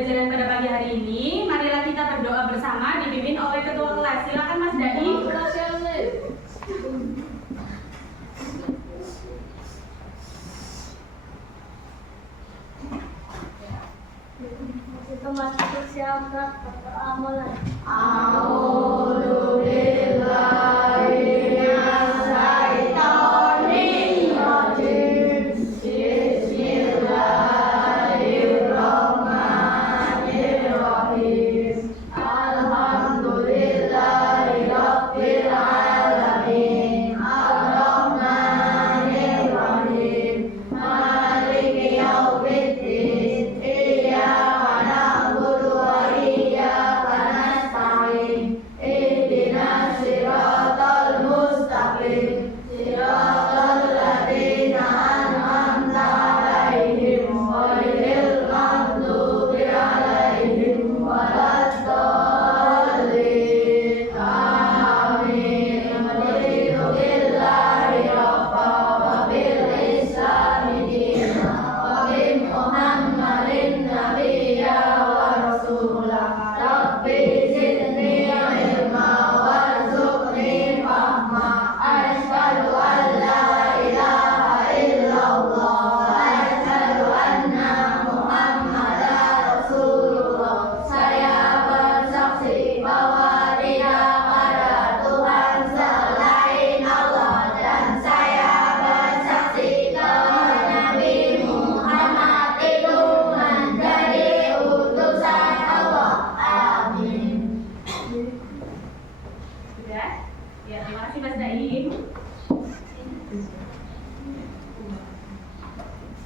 pembelajaran pada pagi hari ini. Marilah kita berdoa bersama dipimpin oleh ketua kelas. Silakan Mas Dai. Kita masih bersiap amalan.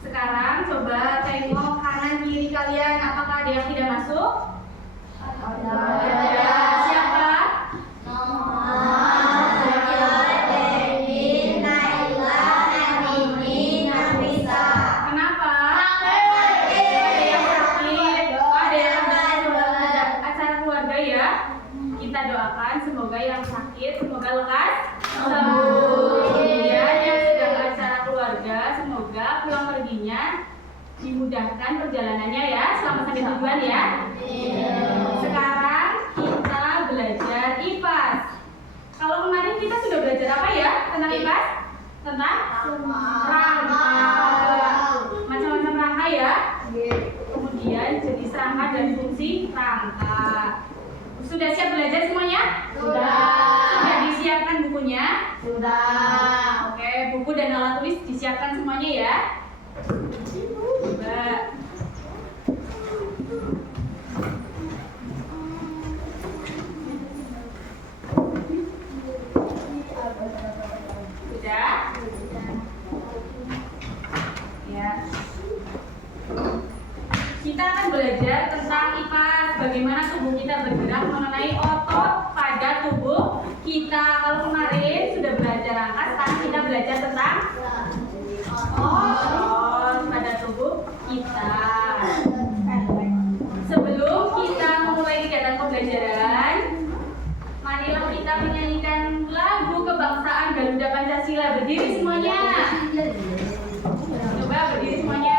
Sekarang coba tengok kanan kiri kalian, apakah ada yang tidak masuk? Ada. Siapa? Kenapa? Ada yang sakit. Ada yang ada acara keluarga ya. Kita doakan semoga yang sakit semoga lekas sembuh. Kemudian yang sedang acara keluarga semoga pulang perginya dimudahkan perjalanannya ya, selamat sampai tujuan ya. Sekarang kita belajar IPAS. Kalau kemarin kita sudah belajar apa ya tentang IPAS? Tentang rangka, macam-macam rangka ya. Kemudian jenis rangka dan fungsi rangka. Sudah siap belajar semuanya? Sudah disiapkan bukunya? Sudah. Oke, buku dan alat tulis disiapkan semuanya ya. Coba. Sudah? Ya. Kita akan belajar tentang IPAS, bagaimana tubuh kita bergerak mengenai otot pada tubuh kita. Kalau kemarin sudah belajar angka, sekarang kita belajar tentang otot pada tubuh kita. Sebelum kita memulai kegiatan pembelajaran, marilah kita menyanyikan lagu kebangsaan Garuda Pancasila. Berdiri semuanya. Coba berdiri semuanya.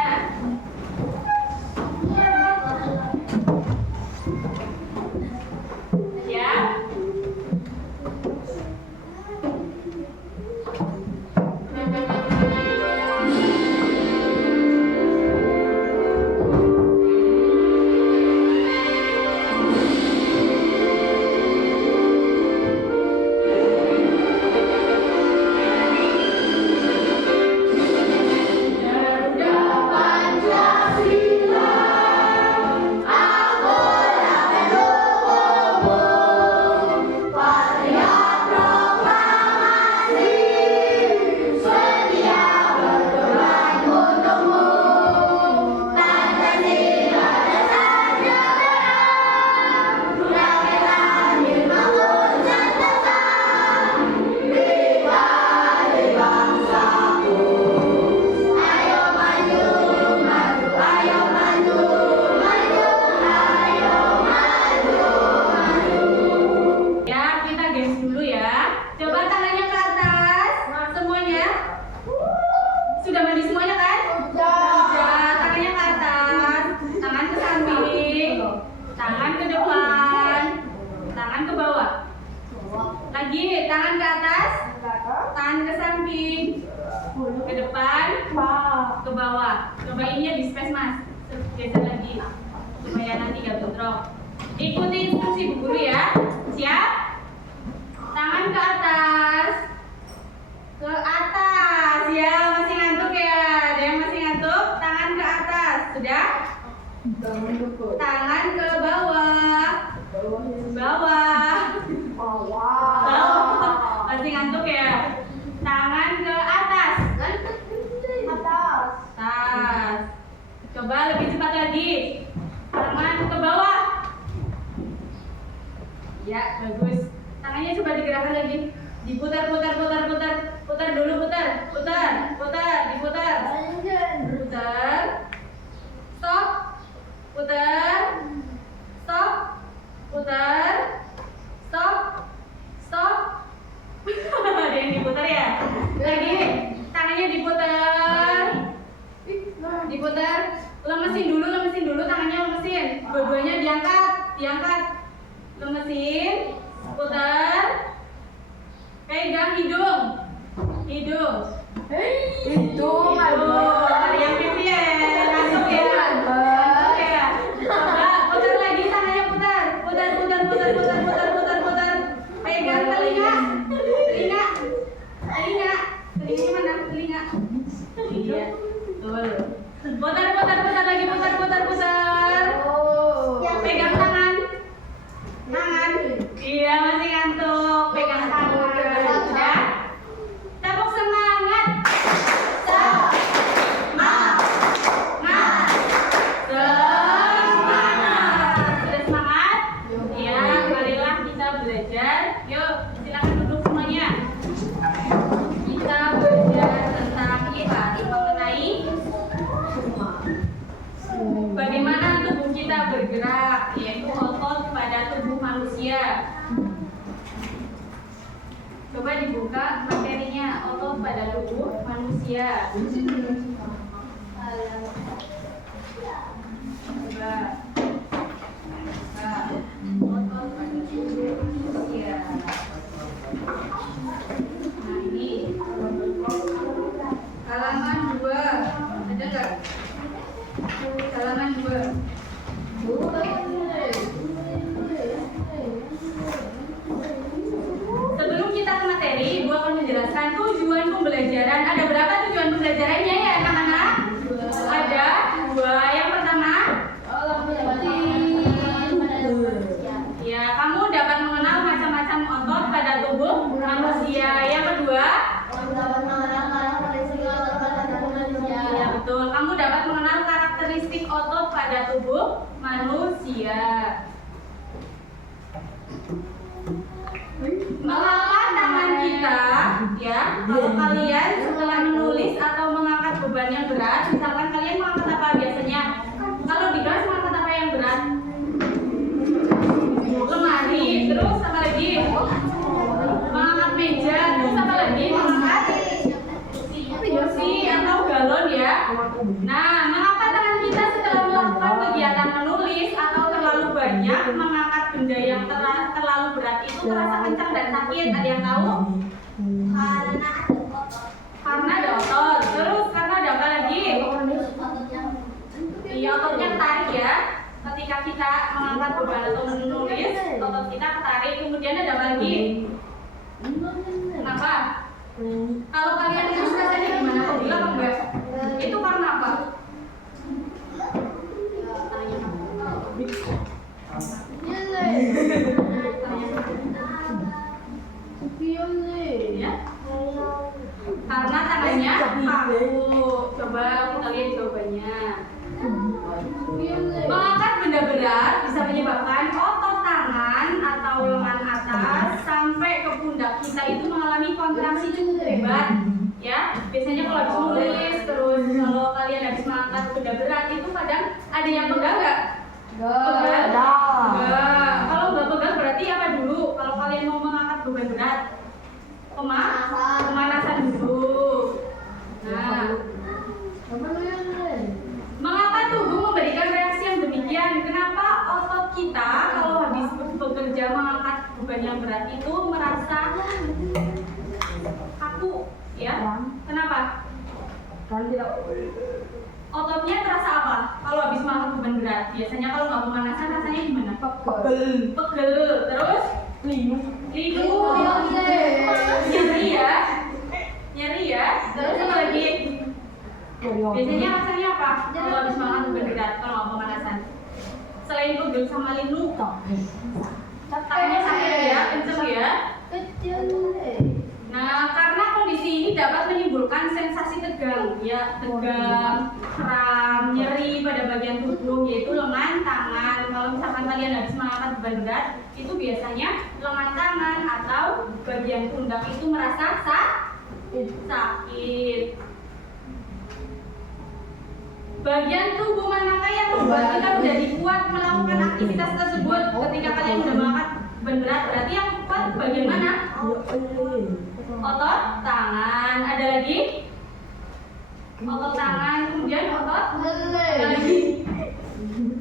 Sok. Ikuti instruksi Bu Guru ya. Siap? Tangan ke atas. Ke atas ya, masih ngantuk ya? Ada yang masih ngantuk? Tangan ke atas. Sudah? Tangan ke bawah. Bawah. Bawah. Masih ngantuk ya? Tangan ke atas. Atas. Coba lebih cepat lagi. Tangan ke bawah. Ya, bagus. Tangannya coba digerakkan lagi. Diputar, putar dulu, putar, diputar. Putar. Stop. Putar. Stop. Putar. Stop. Stop. Ada yang diputar ya? Lagi. Tangannya diputar. Diputar. Lemesin dulu tangannya lemesin. Dua-duanya diangkat. Lemesin. Putar. Pegang hidung. Ada yang pipi ya? Ngantuk ya? Coba putar lagi tangannya, putar. Pegang telinga. Telinganya mana? Telinga. Iya. Betul. Putar lagi, putar. Pegang tangan. Iya, masih ngantuk. Pegang tangan. Sudah? Tepuk semangat. Semangat. Sudah semangat? Iya, marilah kita belajar. Yuk, silakan duduk semuanya. Kita belajar tentang IPA mengenai bagaimana tubuh kita bergerak, yaitu otot pada tubuh manusia. Coba dibuka materinya, otot pada tubuh manusia. Coba. Otot pada tubuh manusia. Nah, ini halaman 2. Ada nggak? Halaman 2. Sebelum kita ke materi, Ibu akan menjelaskan tujuan pembelajaran. Ada berapa tujuan pembelajarannya ya anak-anak? Ada 2. Yang pertama, ya, kamu dapat mengenal macam-macam otot pada tubuh manusia. Yang kedua, ya betul, kamu dapat mengenal karakteristik otot pada tubuh manusia. Mengapa tangan kita, ya, kalau kalian setelah menulis atau mengangkat beban yang berat, misalkan kalian mengangkat apa biasanya? Kalau di kelas mengangkat apa yang berat? Lemari, terus apa lagi? Mengangkat meja, terus apa lagi? Mengangkat kursi atau galon ya. Nah, mengapa tangan kita setelah melakukan kegiatan menulis atau terlalu banyak mengangkat benda yang terlalu berat itu terasa kencang dan sakit? Ada yang tahu? Karena ada otot. Terus karena ada apa lagi? Iya, ototnya ketarik ya. Ketika kita mengangkat beban atau menulis, otot kita ketarik. Kemudian ada apa lagi? Kenapa? Kalau kalian itu rasanya gimana? Kok bilang enggak? Itu karena apa? Ya? Karena tangannya kaku. Coba kita lihat jawabannya. Mengangkat benda berat bisa menyebabkan otot tangan atau lengan atas sampai ke pundak kita itu mengalami kontraksi cukup hebat. Ya, biasanya kalau habis menulis, terus kalau kalian habis mengangkat benda berat itu kadang ada yang pegang nggak? Pegang? Enggak. Kalau nggak pegang berarti apa dulu? Kalau kalian mau mengangkat beban berat, pemanasan dulu. Nah, mengapa tubuh memberikan reaksi yang demikian? Kenapa otot kita kalau habis bekerja mengangkat beban yang berat itu merasa kaku? Ya, kenapa? Ototnya terasa apa kalau habis mengangkat beban berat? berat. Biasanya kalau nggak pemanasan rasanya gimana? Pegel. Pegel. Terus Lingu. lidu, nyeri ya, nyeri ya. Terus apa lagi? Biasanya rasanya apa? Kalau habis makan berat, kalau nggak pemanasan. Selain pegel sama linu, taknya sakit ya, kenceng ya. Nah, karena kondisi ini dapat menimbulkan sensasi tegang, ya, tegang, kram, nyeri pada bagian tubuh, yaitu lengan, tangan. Kalau misalkan kalian habis mengangkat beban berat, itu biasanya lengan tangan atau bagian pundak itu merasa sakit. Bagian tubuh manakah yang membuat kita menjadi kuat melakukan aktivitas tersebut ketika kalian sudah mengangkat beban berat? Berarti yang kuat bagian mana? Otot tangan. Ada lagi? Otot tangan, kemudian otot ada lagi?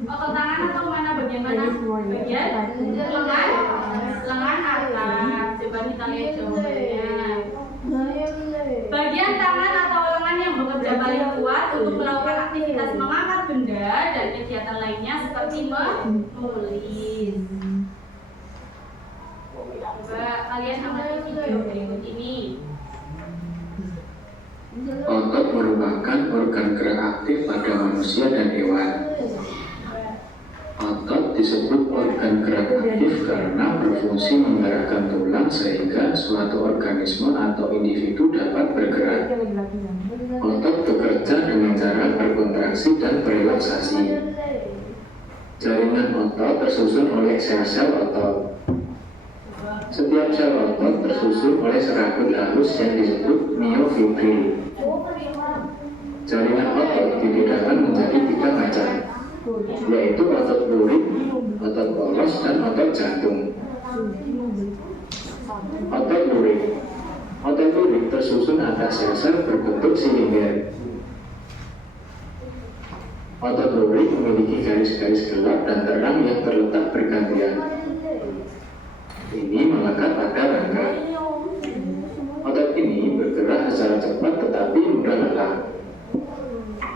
Otot tangan atau mana bagian mana? Bagian lengan, lengan atas. Coba kita lihat jawabannya. Bagian tangan atau lengan yang bekerja paling kuat untuk melakukan aktivitas mengangkat benda dan kegiatan lainnya seperti menulis. Coba kalian amati video berikut ini. Otot merupakan organ gerak aktif pada manusia dan hewan. Otot disebut organ gerak aktif karena berfungsi menggerakkan tulang sehingga suatu organisme atau individu dapat bergerak. Otot bekerja dengan cara berkontraksi dan berelaksasi. Jaringan otot tersusun oleh sel-sel otot. Setiap sel otot tersusun oleh serabut halus yang disebut myofibril. Jaringan otot dibedakan menjadi 3 macam, yaitu otot lurik, otot polos, dan otot jantung. Otot lurik. Otot lurik tersusun atas sel-sel berbentuk silinder. Otot lurik memiliki garis-garis gelap dan terang yang terletak bergantian. Ini melekat pada rangka. Otot ini bergerak secara cepat tetapi mudah lelah.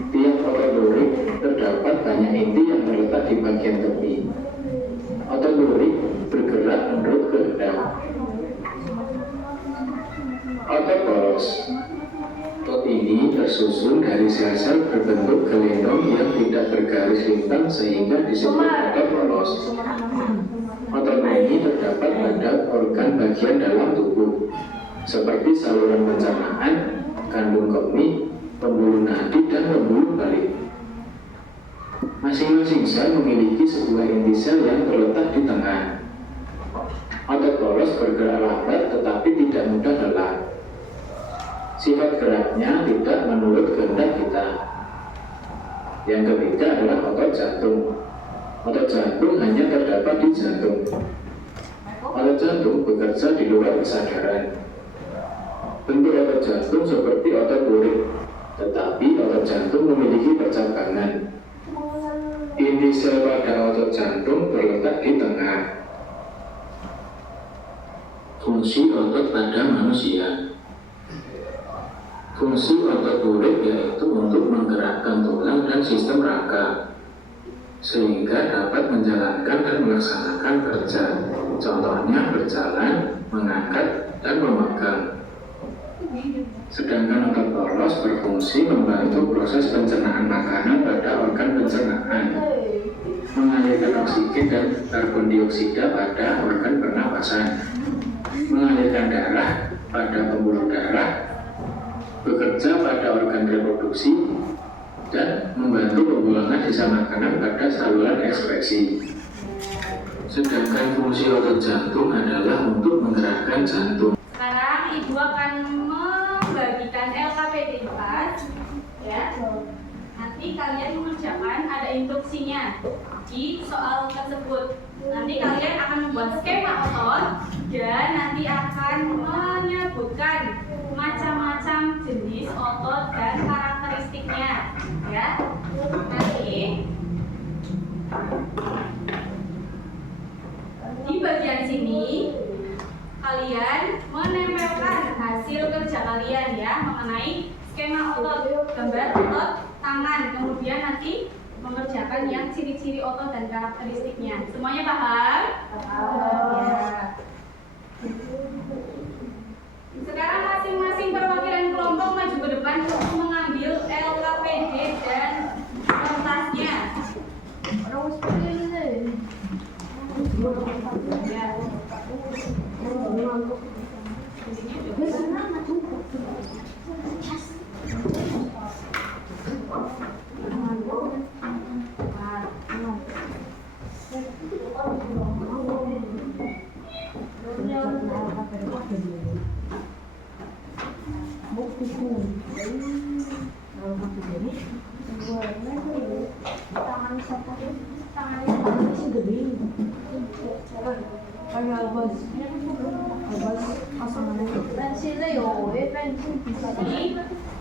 Tiap otot lurik terdapat banyak inti yang terletak di bagian tepi. Otot lurik bergerak menurut kehendak. Otot polos. Otot ini tersusun dari sel-sel berbentuk gelendong yang tidak bergaris lintang sehingga disebut otot polos. Otot ini terdapat pada organ bagian dalam tubuh, seperti saluran pencernaan, kandung kemih, pembuluh nadi, dan pembuluh balik. Masing-masing sel memiliki sebuah inti sel yang terletak di tengah. Otot polos bergerak lambat tetapi tidak mudah lelah. Sifat geraknya tidak menurut kehendak kita. Yang ketiga adalah otot jantung. Otot jantung hanya terdapat di jantung. Otot jantung bekerja di luar kesadaran. Bentuk otot jantung seperti otot lurik, tetapi otot jantung memiliki percabangan. Inti sel pada otot jantung terletak di tengah. Fungsi otot pada manusia. Fungsi otot lurik yaitu untuk menggerakkan tulang dan sistem rangka, sehingga dapat menjalankan dan melaksanakan kerja. Contohnya berjalan, mengangkat, dan memegang. Sedangkan otot polos berfungsi membantu proses pencernaan makanan pada organ pencernaan, mengalirkan oksigen dan karbon dioksida pada organ pernapasan, mengalirkan darah pada pembuluh darah, bekerja pada organ reproduksi, dan membantu pembuangan sisa makanan pada saluran ekskresi. Sedangkan fungsi otot jantung adalah untuk menggerakkan jantung. Sekarang Ibu akan membagikan LKPD 4 ya. Nanti kalian mengerjakan, ada instruksinya di soal tersebut. Nanti kalian akan membuat skema otot dan nanti akan menyebutkan macam-macam jenis otot dan karakteristiknya ya. Nanti di bagian sini kalian menempelkan hasil kerja kalian ya mengenai skema otot, gambar otot tangan, kemudian nanti mengerjakan yang ciri-ciri otot dan karakteristiknya. Semuanya paham? Ya. Sekarang masing-masing perwakilan kelompok maju ke depan untuk mengambil LKPD dan kertasnya. Ya.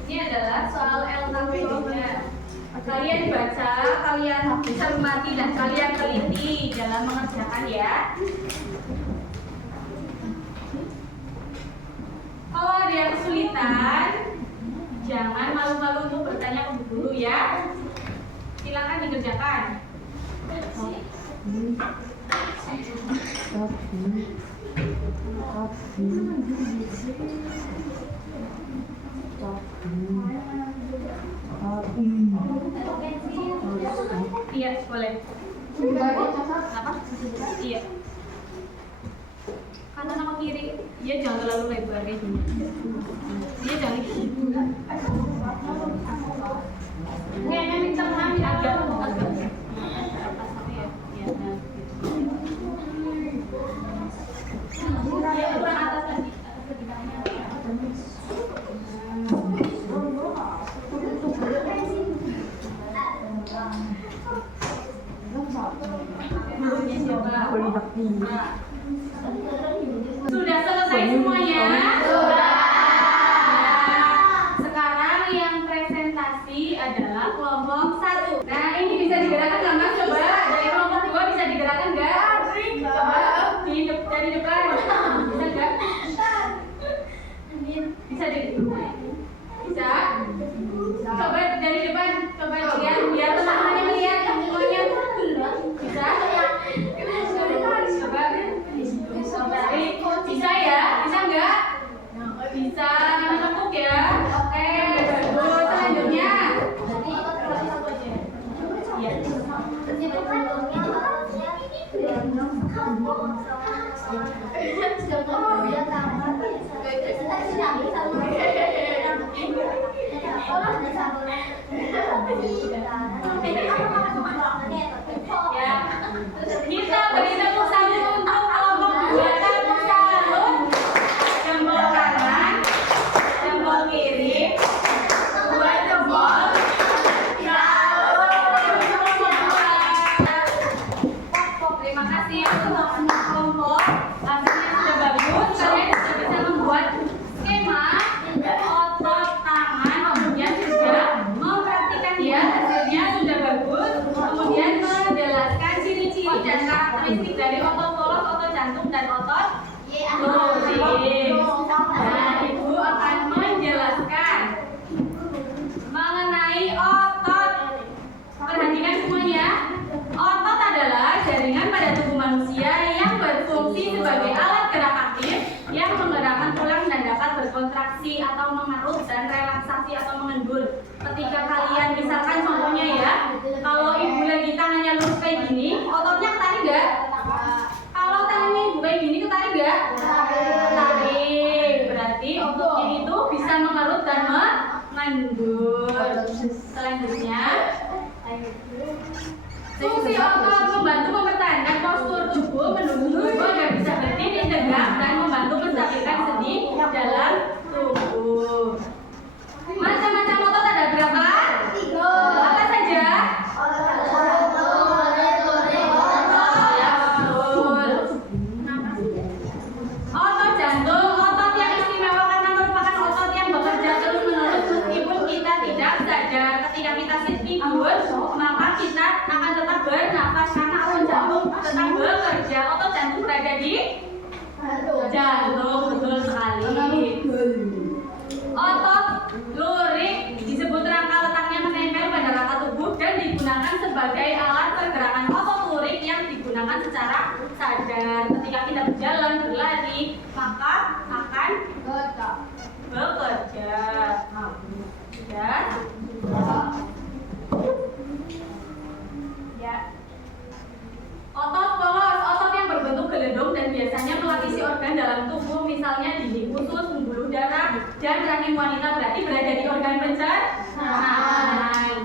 Ini adalah soal LKPD-nya. Kalian baca, kalian cermati dan kalian teliti dalam mengerjakan ya. Kalau ada yang kesulitan, jangan malu-malu untuk bertanya ke guru ya. Silakan dikerjakan. Iya, boleh. Apa? Iya. Kanan sama kiri. Iya, jangan terlalu lebar kayak gini. Iya, jangan. Ini minta agak. Ya, kurang atas lagi. Sudah selesai semuanya? Sudah. Sekarang yang presentasi adalah kelompok 1. Nah, ini bisa digerakkan nggak Mas? Coba dari kelompok 2 bisa digerakkan nggak? Coba dari depan. Bisa nggak? Bisa bisa? Coba dari depan. Coba lihat biar teman-temannya melihat semuanya. Bisa? Coba bisa ya? Bisa nggak? Bisa menekuk ya? Oke, bagus. Selanjutnya ya. Ya. Kita beri tepuk tangan untuk kelompok 2. Tepuk tangan. Jempol kanan, jempol kiri, 2 jempol. Terima kasih untuk semua kelompok. Hasilnya sudah bagus. Kalian sudah bisa membuat skema otot tangan, kemudian juga mempraktikkan ya. Hasilnya sudah bagus. Kemudian menjelaskan ciri-ciri dan karakteristik dari otot polos, otot jantung, dan otot lutut. Nah, Ibu akan menjelaskan mengenai otot. Perhatikan semuanya. Otot adalah jaringan pada tubuh manusia yang berfungsi sebagai alat gerak aktif yang menggerakkan tulang dan dapat berkontraksi atau mengeruk dan relaksasi atau mengendur. Ketika kalian misalkan contohnya ya, kalau ibu lagi tangannya lurus kayak gini, ototnya ketarik nggak? Kalau tangannya ibu kayak gini ketarik nggak? Ketarik. Berarti ototnya itu bisa mengeruk dan mengendur. Selanjutnya, fungsi otot membantu mempertahankan postur tubuh, mendukung tubuh agar bisa berdiri tegak dan membantu menstabilkan sendi dalam tubuh. Macam-macam otot ada berapa? 3. Apa saja? Otot jantung, otot yang istimewa karena merupakan otot yang bekerja terus-menerus meskipun kita tidak sadar. Ketika kita tidur, maka kita akan tetap bernafas karena otot jantung tetap bekerja. Otot jantung berada di jantung, betul sekali. Otot lurik disebut rangka letaknya menempel pada rangka tubuh dan digunakan sebagai digunakan secara sadar. Ketika kita berjalan, berlari, maka akan bekerja. Ya. Ya. Otot polos, otot yang berbentuk gelendong dan biasanya melapisi organ dalam tubuh, misalnya dinding usus, pembuluh darah, dan rahim wanita, berarti berada di organ pencernaan.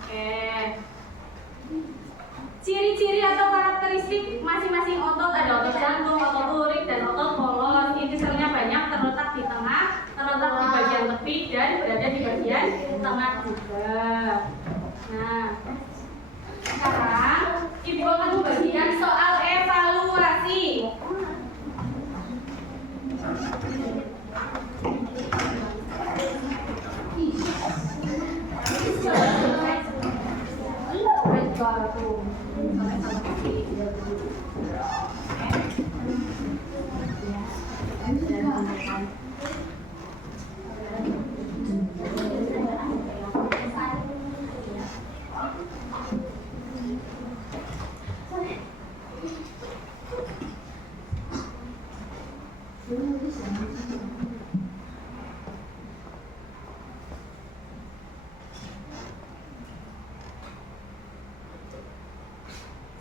Oke. Ciri-ciri atau karakteristik masing-masing otot ada otot jantung, otot lurik, dan otot polos. Ini selnya banyak, terletak di tengah, terletak di bagian tepi, dan berada di bagian tengah juga. Nah, sekarang Ibu akan membagikan soal evaluasi.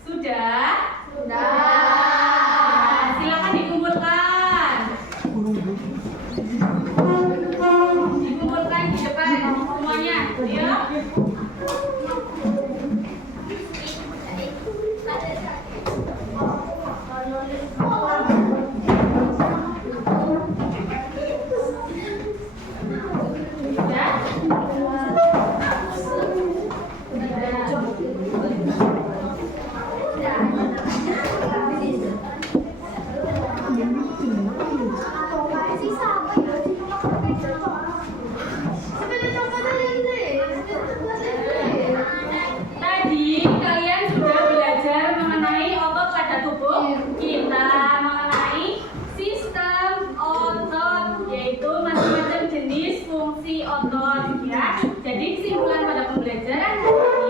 Sudah? Nah, silakan dikumpulkan. Dikumpulkan di depan semuanya. Ya. Tadi kalian sudah belajar mengenai otot pada tubuh kita, mengenai sistem otot, yaitu macam-macam jenis fungsi otot, ya. Jadi kesimpulan pada pembelajaran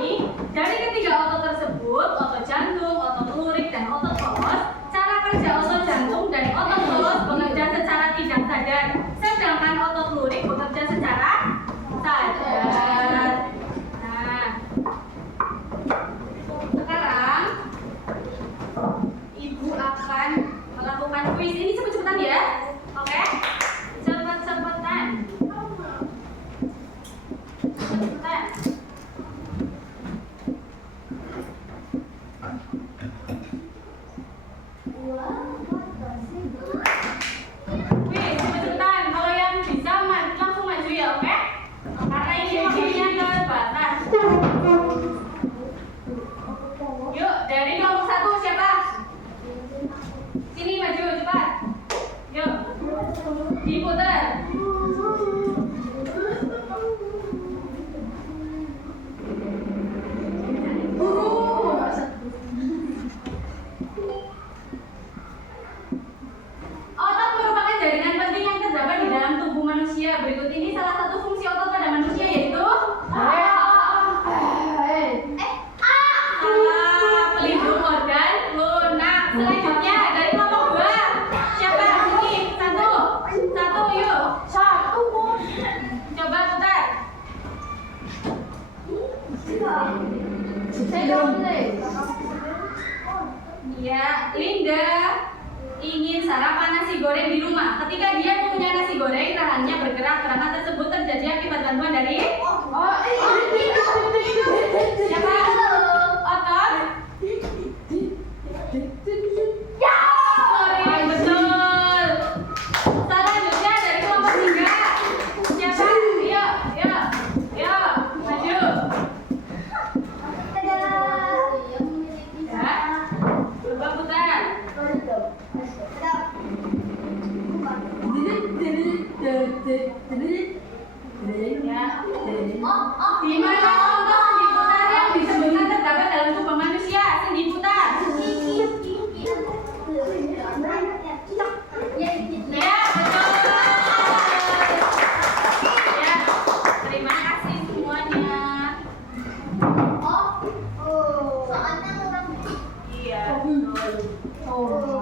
ini, dari ketiga otot tersebut, otot jantung, otot lurik, dan otot polos, cara kerja otot jantung dan otot polos bekerja secara tidak sadar, sedangkan otot lurik bekerja secara sadar. Nah, sekarang Ibu akan melakukan kuis ini cepet-cepetan ya. Oke? Cepet-cepetan. Cepet-cepetan. Wih, cepet-cepetan. Kalau yang bisa langsung maju ya, oke? Karena ini waktunya terbatas. Yuk, dari nomor 1 siapa? Sini maju cepat. Yuk, diputar. Otot merupakan jaringan penting yang terdapat di dalam tubuh manusia. Berikut ini salah satu fungsi otot pada manusia, yaitu pelindung organ lunak. Selanjutnya dari kelompok 2 siapa? Sini satu yuk. Coba putar. Ya, Linda ingin sarapan nasi goreng di rumah. Ketika dia punya nasi goreng, rahangnya bergerak. Gerakan tersebut terjadi akibat bantuan dari siapa? Otot? Sorry, betul. Selanjutnya dari kelompok 3 siapa? Yuk, maju. Ya, coba putar. Ya. Di mana contoh diputar yang disebut Assalamualaikum.